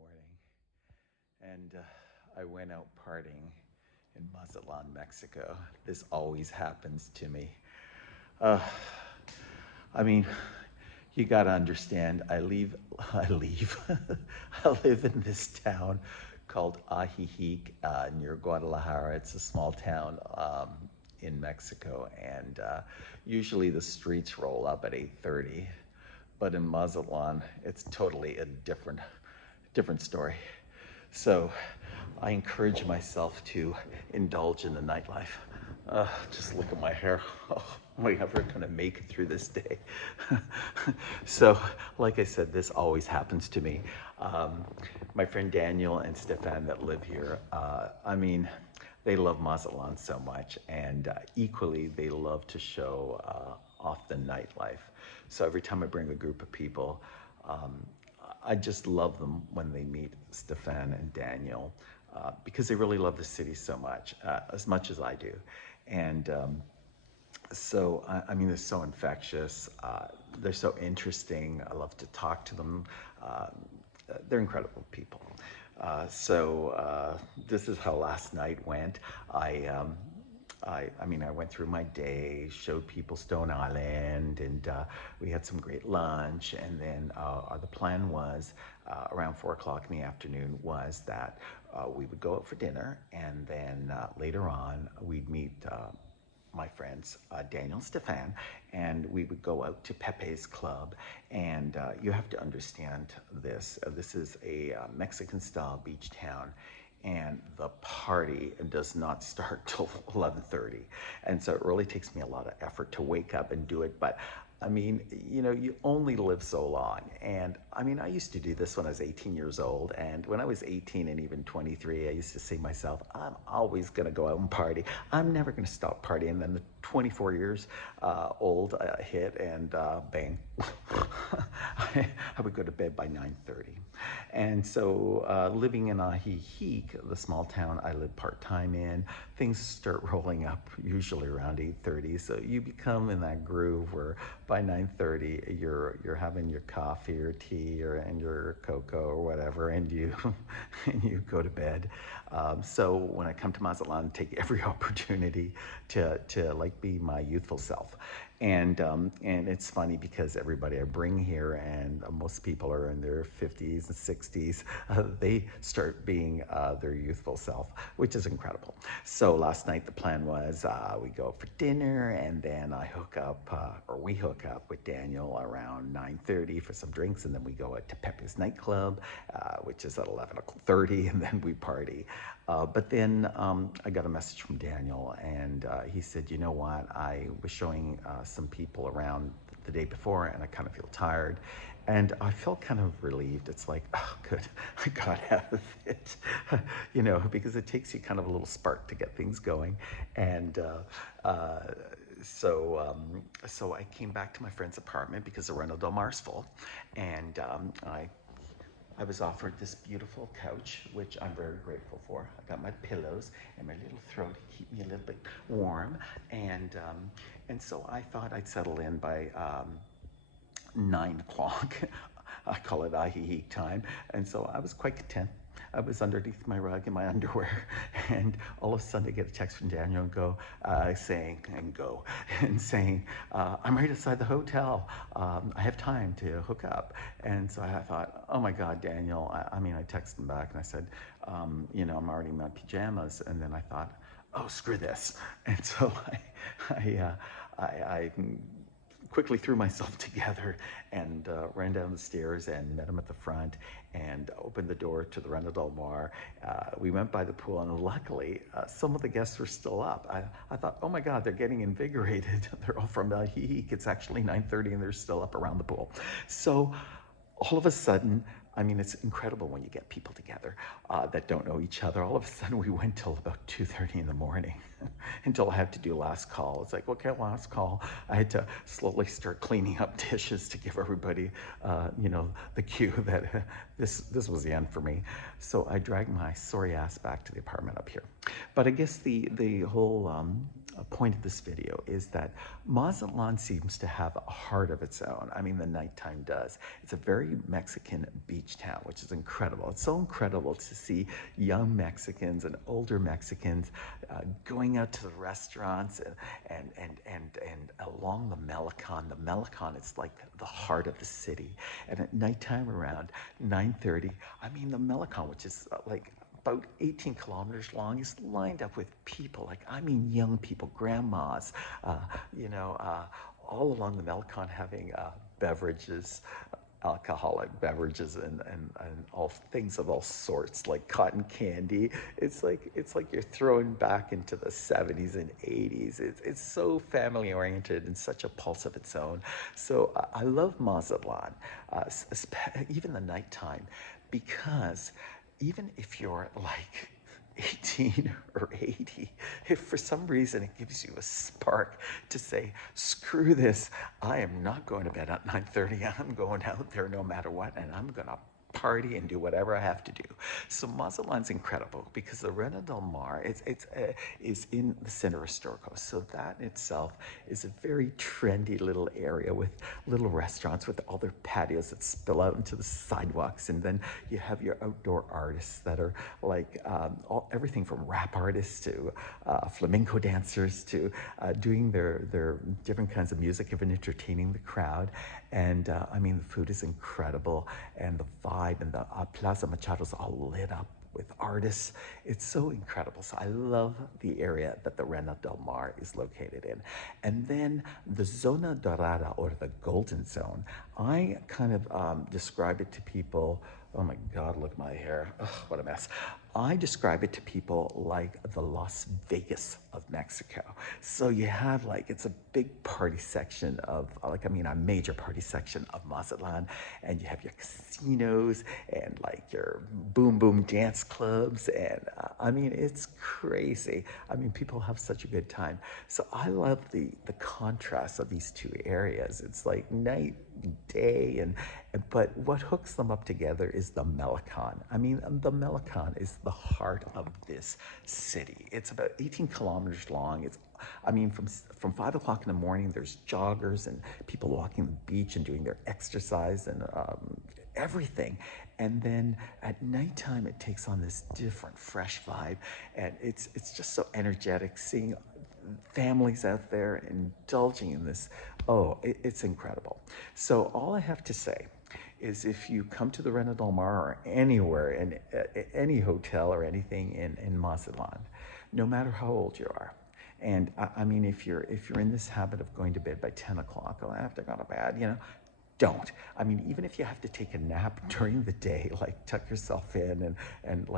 morning, and I went out partying in Mazatlán, Mexico. This always happens to me. Uh, I mean, you got to understand. I leave. I live in this town called Ajijic near Guadalajara. It's a small town in Mexico, and usually the streets roll up at 8:30. But in Mazatlan, it's totally a different story. So I encourage myself to indulge in the nightlife. Just look at my hair. Oh, am I ever going to make it through this day? So, like I said, this always happens to me. My friend Daniel and Stefan that live here, they love Mazatlan so much, and equally, they love to show off the nightlife. So every time I bring a group of people, um, I just love them when they meet Stefan and Daniel because they really love the city so much as I do. And they're so infectious. They're so interesting. I love to talk to them. Uh, they're incredible people. This is how last night went. I, um, I went through my day, showed people Stone Island, and we had some great lunch. And then the plan was around 4 o'clock in the afternoon was that we would go out for dinner, and then later on we'd meet my friends, Daniel and Stefan, and we would go out to Pepe's Club. And you have to understand this. This is a Mexican-style beach town, and the party does not start till 11:30. And so it really takes me a lot of effort to wake up and do it. But you only live so long. And I used to do this when I was 18 years old. And when I was 18 and even 23, I used to say to myself, I'm always going to go out and party. I'm never going to stop partying. And then the 24 years old hit, and bang, I would go to bed by 9:30. And so living in Ajijic, the small town I live part-time in, things start rolling up usually around 8:30. So you become in that groove where by 9:30 you're having your coffee or tea and your cocoa or whatever, and you and you go to bed. So when I come to Mazatlan, I take every opportunity to like be my youthful self. And it's funny because everybody I bring here, and most people are in their 50s and 60s, they start being their youthful self, which is incredible. So last night the plan was we go for dinner, and then we hook up with Daniel around 9:30 for some drinks, and then we go out to Pepe's nightclub, which is at 11:30, and then we party. But then I got a message from Daniel, and he said, you know what, I was showing some people around the day before, and I kind of feel tired. And I felt kind of relieved. It's like, oh, good, I got out of it, because it takes you kind of a little spark to get things going. And so I came back to my friend's apartment because the Reno Del Mar's full, and I was offered this beautiful couch, which I'm very grateful for. I got my pillows and my little throw to keep me a little bit warm, and so I thought I'd settle in by 9 o'clock. I call it Ahihi time, and so I was quite content. I was underneath my rug in my underwear, and all of a sudden I get a text from Daniel and saying, I'm right outside the hotel. I have time to hook up. And so I thought, oh my God, Daniel. I texted him back and I said, I'm already in my pajamas. And then I thought, oh, screw this. And so I quickly threw myself together and ran down the stairs and met him at the front and opened the door to the Reno Del Mar. We went by the pool, and luckily some of the guests were still up. I thought, oh my God, they're getting invigorated. They're all from Ajijic. It's actually 9:30 and they're still up around the pool. So all of a sudden, it's incredible when you get people together that don't know each other. All of a sudden, we went till about 2:30 in the morning until I had to do last call. It's like, okay, last call. I had to slowly start cleaning up dishes to give everybody, the cue that this was the end for me. So I dragged my sorry ass back to the apartment up here. But I guess the whole point of this video is that Mazatlan seems to have a heart of its own. I mean, the nighttime does. It's a very Mexican beach town, which is incredible. It's so incredible to see young Mexicans and older Mexicans going out to the restaurants and along the Malecon. The Malecon is like the heart of the city. And at nighttime around 9:30, I mean, the Malecon, which is like about 18 kilometers long, is lined up with people, like, I mean, young people, grandmas, all along the Malecon having beverages, alcoholic beverages and all things of all sorts, like cotton candy. It's like you're thrown back into the 70s and 80s. It's so family oriented and such a pulse of its own. So I love Mazatlan, even the nighttime, because even if you're like 18 or 80, if for some reason it gives you a spark to say, screw this, I am not going to bed at 9:30, I'm going out there no matter what, and I'm gonna party and do whatever I have to do. So Mazatlan's incredible because the Reina del Mar is in the center of Storco. So that in itself is a very trendy little area with little restaurants with all their patios that spill out into the sidewalks. And then you have your outdoor artists that are like everything from rap artists to flamenco dancers to doing their different kinds of music and entertaining the crowd. And I mean, the food is incredible, and the vibe, and the Plaza Machado's all lit up with artists. It's so incredible. So I love the area that the Reina del Mar is located in. And then the Zona Dorada, or the Golden Zone, I kind of describe it to people. Oh my God, look at my hair. Ugh, what a mess. I describe it to people like the Las Vegas of Mexico. So you have it's a big party section of, a major party section of Mazatlan, and you have your casinos and your boom boom dance clubs, and it's crazy. People have such a good time. So I love the contrast of these two areas. It's like night, day, but what hooks them up together is the Malecon. The Malecon is the heart of this city. It's about 18 kilometers long. From 5 o'clock in the morning, there's joggers and people walking the beach and doing their exercise and everything. And then at nighttime, it takes on this different, fresh vibe. And it's just so energetic, seeing families out there indulging in this. Oh, it's incredible. So all I have to say is, if you come to the Reina del Mar or anywhere, in any hotel or anything in Mazatlan, no matter how old you are, and if you're in this habit of going to bed by 10 o'clock, I have to go to bed, don't. Even if you have to take a nap during the day, tuck yourself in, and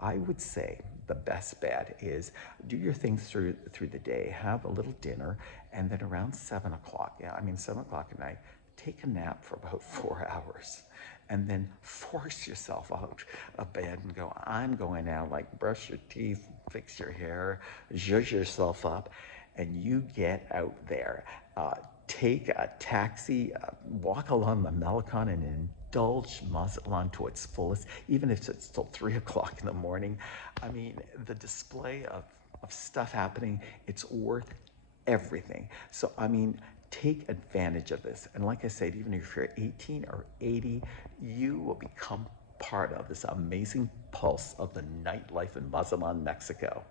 I would say the best bet is do your things through the day, have a little dinner, and then around 7 o'clock, 7 o'clock at night, take a nap for about 4 hours, and then force yourself out of bed and go, I'm going out, brush your teeth, fix your hair, zhuzh yourself up, and you get out there. Take a taxi, walk along the Malecon, and indulge Mazatlan to its fullest, even if it's till 3 o'clock in the morning. The display of stuff happening, it's worth everything. So, take advantage of this. And like I said, even if you're 18 or 80, you will become part of this amazing pulse of the nightlife in Mazatlan, Mexico.